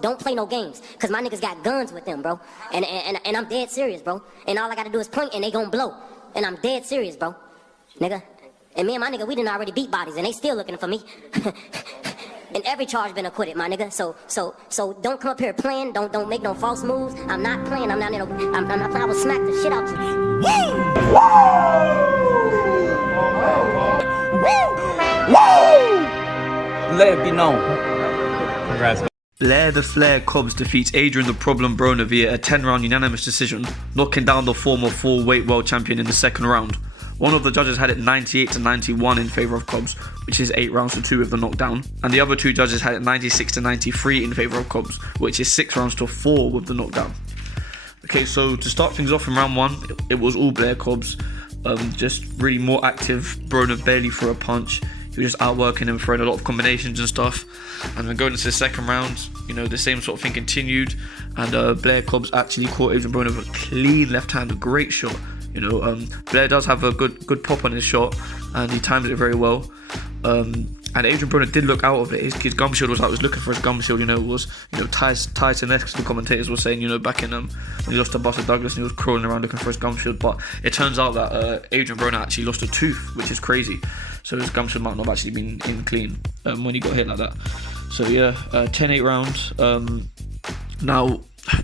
Don't play no games, cause my niggas got guns with them, bro. And I'm dead serious, bro. And all I gotta do is point and they gon' blow. And I'm dead serious, bro. Nigga. And me and my nigga, we done already beat bodies and they still looking for me. And every charge been acquitted, my nigga. So don't come up here playing. Don't make no false moves. I'm not playing. I'm not playing. I will smack the shit out you. Woo! Woo! Woo! Let it be known. Congrats. Blair the Flair Cobbs defeats Adrien the Problem Broner via a 10-round unanimous decision, knocking down the former 4-weight world champion in the second round. One of the judges had it 98-91 in favour of Cobbs, which is 8 rounds to 2 with the knockdown, and the other 2 judges had it 96-93 in favour of Cobbs, which is 6 rounds to 4 with the knockdown. Okay, so to start things off in round 1, it was all Blair Cobbs, just really more active. Broner barely threw a punch. He was just outworking him, throwing a lot of combinations and stuff. And then going into the second round, you know, the same sort of thing continued. And Blair Cobbs actually caught Adrien Broner with a clean left hand, a great shot. You know, Blair does have a good pop on his shot, and he timed it very well. And Adrien Broner did look out of it. His gum shield was out. He was looking for his gum shield. You know, it was Tyson-esque. The commentators were saying, you know, back in when he lost to Buster Douglas, and he was crawling around looking for his gum shield. But it turns out that Adrien Broner actually lost a tooth, which is crazy. So his gum shield might not have actually been in clean when he got hit like that. So yeah, 10-8 rounds. Now,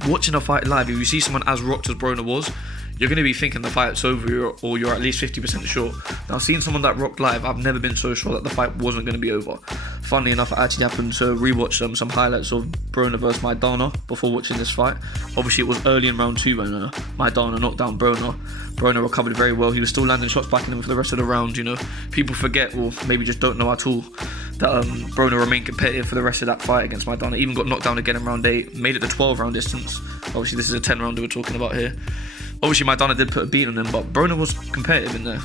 watching a fight live, if you see someone as rocked as Broner was, you're going to be thinking the fight's over, or you're at least 50% sure. Now, seeing someone that rocked live, I've never been so sure that the fight wasn't going to be over. Funnily enough, I actually happened to rewatch some highlights of Broner versus Maidana before watching this fight. Obviously, it was early in round 2 when Maidana knocked down Broner. Broner recovered very well. He was still landing shots back in him for the rest of the round. You know, people forget, or maybe just don't know at all, that Broner remained competitive for the rest of that fight against Maidana. Even got knocked down again in round 8. Made it the 12-round distance. Obviously, this is a 10-rounder we're talking about here. Obviously, Maidana did put a beat on him, but Broner was competitive in there,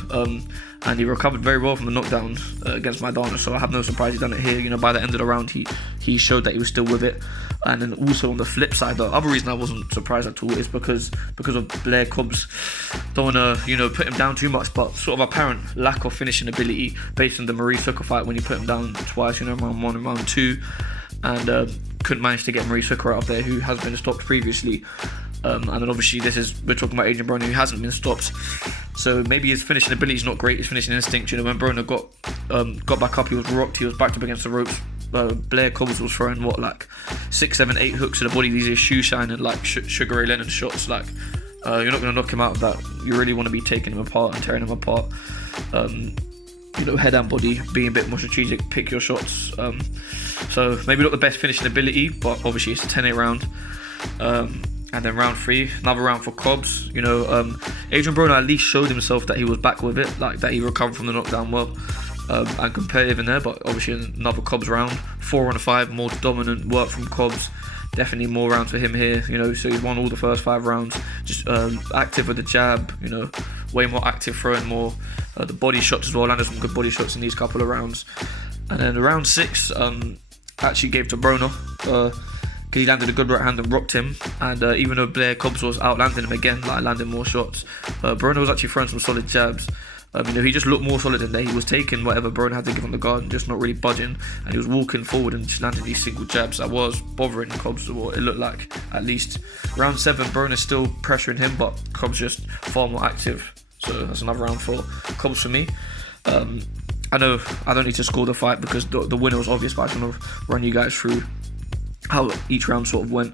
and he recovered very well from the knockdown against Maidana. So I have no surprise he done it here. You know, by the end of the round, he showed that he was still with it. And then also on the flip side, the other reason I wasn't surprised at all is because of Blair Cobbs. Don't want to, put him down too much, but sort of apparent lack of finishing ability based on the Maurice Hooker fight when he put him down twice, round 1 and round 2, and couldn't manage to get Maurice Hooker out there, who has been stopped previously. And then obviously we're talking about Adrien Broner, who hasn't been stopped. So maybe his finishing ability is not great, his finishing instinct. When Broner got back up, he was rocked, he was backed up against the ropes. Blair Cobbs was throwing 6, 7, 8 hooks to the body. These are shoe shining Sugar Ray Leonard shots. You're not going to knock him out of that. You really want to be taking him apart and tearing him apart. Head and body, being a bit more strategic, pick your shots. So maybe not the best finishing ability, but obviously it's a 10-8 round. And then round 3, another round for Cobbs. Adrien Broner at least showed himself that he was back with it, that he recovered from the knockdown well, and competitive in there. But obviously another Cobbs round, 4 on 5, more dominant work from Cobbs. Definitely more rounds for him here. So he's won all the first 5 rounds. Just active with the jab. Way more active, throwing more. The body shots as well. Landed some good body shots in these couple of rounds. And then round 6 actually gave to Broner. Because he landed a good right hand and rocked him, and even though Blair Cobbs was outlanding him again, landing more shots, Broner was actually throwing some solid jabs. He just looked more solid in there. He was taking whatever Broner had to give on the guard and just not really budging, and he was walking forward and just landing these single jabs that was bothering Cobbs, or what it looked like at least. Round 7, Broner still pressuring him, but Cobbs just far more active. So that's another round for Cobbs for me. I know I don't need to score the fight because the winner was obvious, but I just want to run you guys through how each round sort of went.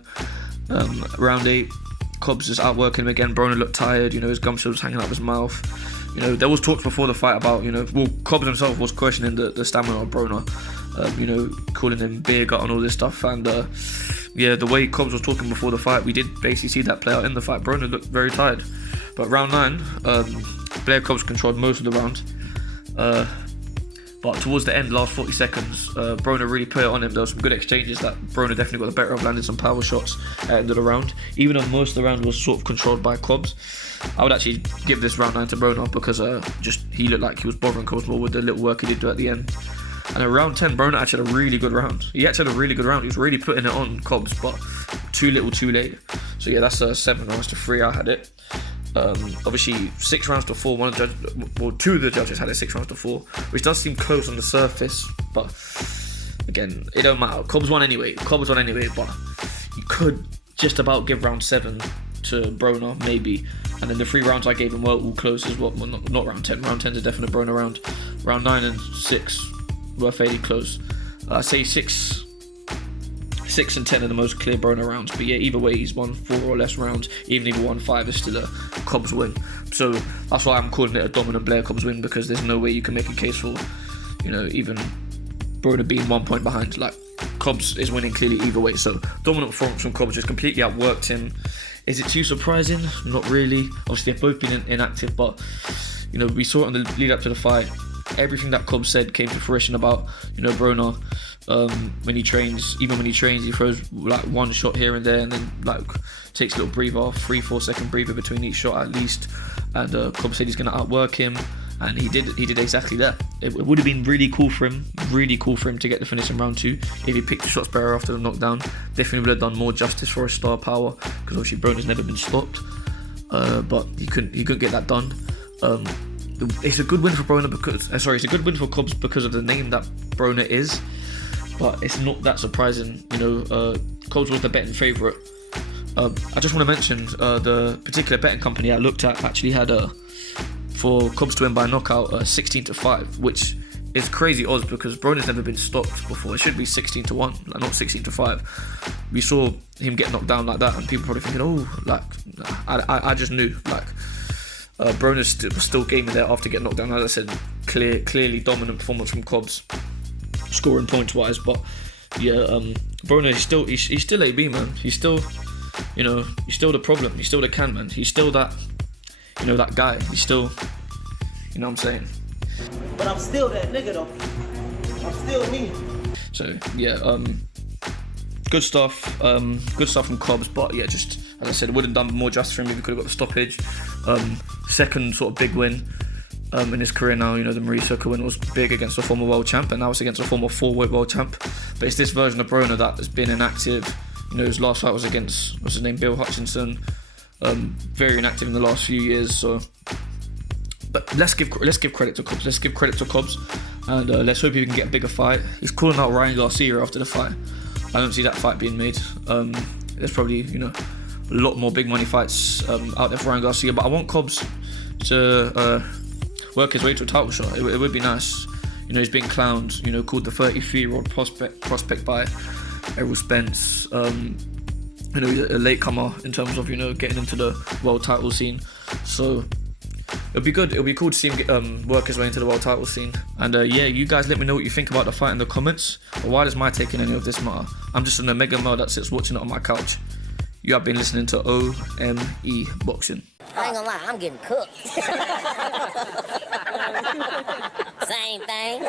Round 8, Cobbs just outworking him again. Broner looked tired, his gum shield was hanging out of his mouth. There was talks before the fight about, Cobbs himself was questioning the stamina of Broner, calling him beer gut and all this stuff. And the way Cobbs was talking before the fight, we did basically see that play out in the fight. Broner looked very tired. But round 9, Blair Cobbs controlled most of the round. But towards the end, last 40 seconds, Broner really put it on him. There were some good exchanges that Broner definitely got the better of, landing some power shots at the end of the round. Even though most of the round was sort of controlled by Cobbs, I would actually give this round 9 to Broner because he looked like he was bothering Cobbs more with the little work he did do at the end. And at round 10, Broner actually had a really good round. He actually had a really good round. He was really putting it on Cobbs, but too little, too late. So yeah, that's 7 rounds to 3. I had it. Obviously 6 rounds to 4. Two of the judges had it 6 rounds to 4, which does seem close on the surface, but again, it don't matter. Cobbs won anyway, but you could just about give round 7 to Broner, maybe. And then the 3 rounds I gave him were all close as well. Well, not round 10. Round 10's a definite Broner round. Round 9 and 6 were fairly close. I say 6 and 10 are the most clear Broner rounds. But yeah, either way, he's won 4 or less rounds. Even if he won 5, it's still a Cobbs win. So that's why I'm calling it a dominant Blair Cobbs win, because there's no way you can make a case for, even Broner being 1 point behind. Like, Cobbs is winning clearly either way. So dominant performance from Cobbs, just completely outworked him. Is it too surprising? Not really. Obviously, they've both been inactive, but we saw it on the lead up to the fight. Everything that Cobbs said came to fruition about Broner. When he trains, he throws like one shot here and there, and then like takes a little breather, 3-4 second breather between each shot at least. And Cobbs said he's going to outwork him, and he did exactly that. It would have been really cool for him to get the finish in round 2 if he picked the shots better after the knockdown. Definitely would have done more justice for his star power, because obviously Broner's never been stopped, but he couldn't get that done. It's a good win for Broner it's a good win for Cobbs because of the name that Broner is, but it's not that surprising. Cobbs was the betting favourite. I just want to mention the particular betting company I looked at actually had for Cobbs to win by knockout 16-5, which is crazy odds because Broner's never been stopped before. It should be 16-1, like not 16-5. We saw him get knocked down like that, and people probably thinking, I just knew Broner was still gaming there after getting knocked down. As I said, clearly dominant performance from Cobbs, scoring points wise. But yeah, Broner he's still AB, man. He's still the problem. He's still the can man. He's still that that guy. He's still what I'm saying. But I'm still that nigga though. I'm still me. So yeah, good stuff. Good stuff from Cobbs. But yeah, just as I said, it would have done more justice for him if he could have got the stoppage. Second sort of big win in his career now. The Mauricio win was big against a former world champ, and now it's against a former 4-weight world champ. But it's this version of Broner that has been inactive. His last fight was against, what's his name, Bill Hutchinson. Very inactive in the last few years. So, but let's give credit to Cobbs. Let's give credit to Cobbs, and let's hope he can get a bigger fight. He's calling out Ryan Garcia after the fight. I don't see that fight being made. There's probably a lot more big money fights out there for Ryan Garcia, but I want Cobbs to work his way to a title shot. It would be nice. He's being clowned, called the 33-year-old prospect by Errol Spence. He's a latecomer in terms of getting into the world title scene. So it'll be good. It'll be cool to see him work his way into the world title scene. And yeah, you guys let me know what you think about the fight in the comments. But why does my take in any of this matter? I'm just an Omega male that sits watching it on my couch. You have been listening to O.M.E. Boxing. I ain't gonna lie, I'm getting cooked. Same thing.